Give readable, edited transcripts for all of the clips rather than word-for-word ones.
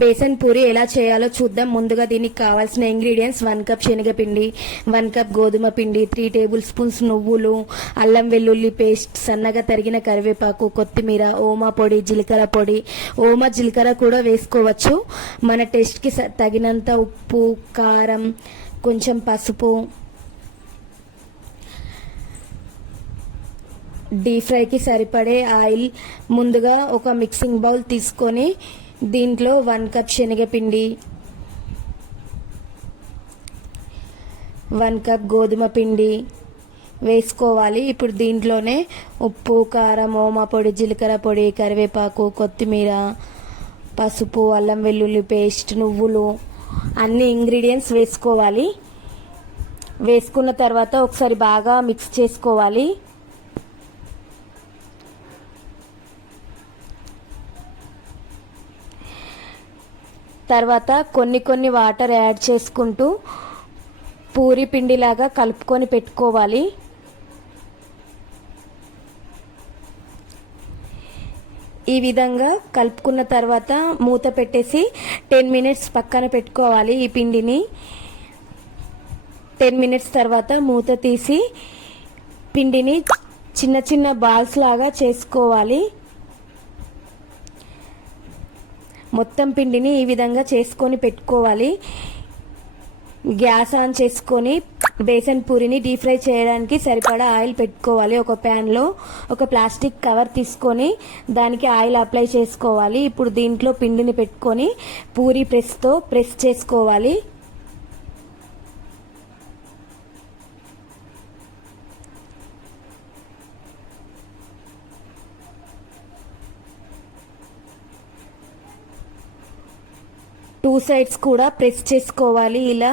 బేసన్ పూరి ఎలా చేయాలో చూద్దాం. ముందుగా దీనికి కావాల్సిన ఇంగ్రీడియంట్స్ 1 కప్ శనగపిండి, 1 కప్ గోధుమ పిండి, 3 టేబుల్ స్పూన్స్ నువ్వులు, అల్లం వెల్లుల్లి పేస్ట్, సన్నగా తరిగిన కరివేపాకు, కొత్తిమీర, ఓమా పొడి, జీలకర్ర పొడి. ఓమా జీలకర్ర కూడా వేసుకోవచ్చు. మన టేస్ట్కి తగినంత ఉప్పు, కారం, కొంచెం పసుపు. డీప్ ఫ్రైకి సరిపడే ఆయిల్. ముందుగా ఒక మిక్సింగ్ బౌల్ తీసుకొని దీంట్లో 1 కప్ శనగపిండి, 1 కప్ గోధుమ పిండి వేసుకోవాలి. ఇప్పుడు దీంట్లోనే ఉప్పు, కారం, ఓమా పొడి, జీలకర్ర పొడి, కరివేపాకు, కొత్తిమీర, పసుపు, అల్లం వెల్లుల్లి పేస్ట్, నువ్వులు అన్ని ఇంగ్రీడియంట్స్ వేసుకోవాలి. వేసుకున్న తర్వాత ఒకసారి బాగా మిక్స్ చేసుకోవాలి. తర్వాత కొన్ని వాటర్ యాడ్ చేసుకుంటూ పూరి పిండిలాగా కలుపుకొని పెట్టుకోవాలి. ఈ విధంగా కలుపుకున్న తర్వాత మూత పెట్టేసి 10 మినిట్స్ పక్కన పెట్టుకోవాలి. ఈ పిండిని 10 మినిట్స్ తర్వాత మూత తీసి పిండిని చిన్న చిన్న బాల్స్ లాగా చేసుకోవాలి. మొత్తం పిండిని ఈ విధంగా చేసుకొని పెట్టుకోవాలి. గ్యాస్ ఆన్ చేసుకొని బేసన్ పూరిని డీప్ ఫ్రై చేయడానికి సరిపడా ఆయిల్ పెట్టుకోవాలి. ఒక ప్యాన్లో ఒక ప్లాస్టిక్ కవర్ తీసుకొని దానికి ఆయిల్ అప్లై చేసుకోవాలి. ఇప్పుడు దీంట్లో పిండిని పెట్టుకొని పూరి ప్రెస్తో ప్రెస్ చేసుకోవాలి. టూ సైడ్స్ కూడా ప్రెస్ చేసుకోవాలి. ఇలా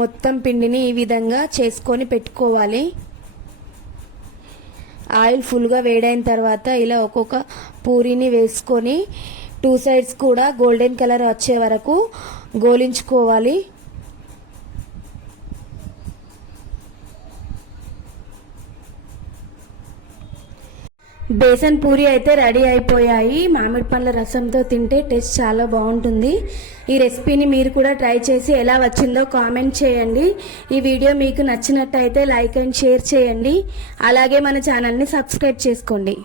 మొత్తం పిండిని ఈ విధంగా చేసుకొని పెట్టుకోవాలి. ఆయిల్ ఫుల్గా వేడైన తర్వాత ఇలా ఒక్కొక్క పూరిని వేసుకొని టూ సైడ్స్ కూడా గోల్డెన్ కలర్ వచ్చే వరకు గోలించుకోవాలి. బేసన్ పూరి అయితే రెడీ అయిపోయాయి. మామిడి పండ్ల రసంతో తింటే టేస్ట్ చాలా బాగుంటుంది. ఈ రెసిపీని మీరు కూడా ట్రై చేసి ఎలా వచ్చిందో కామెంట్ చేయండి. ఈ వీడియో మీకు నచ్చినట్టయితే లైక్ అండ్ షేర్ చేయండి. అలాగే మన ఛానల్ని సబ్స్క్రైబ్ చేసుకోండి.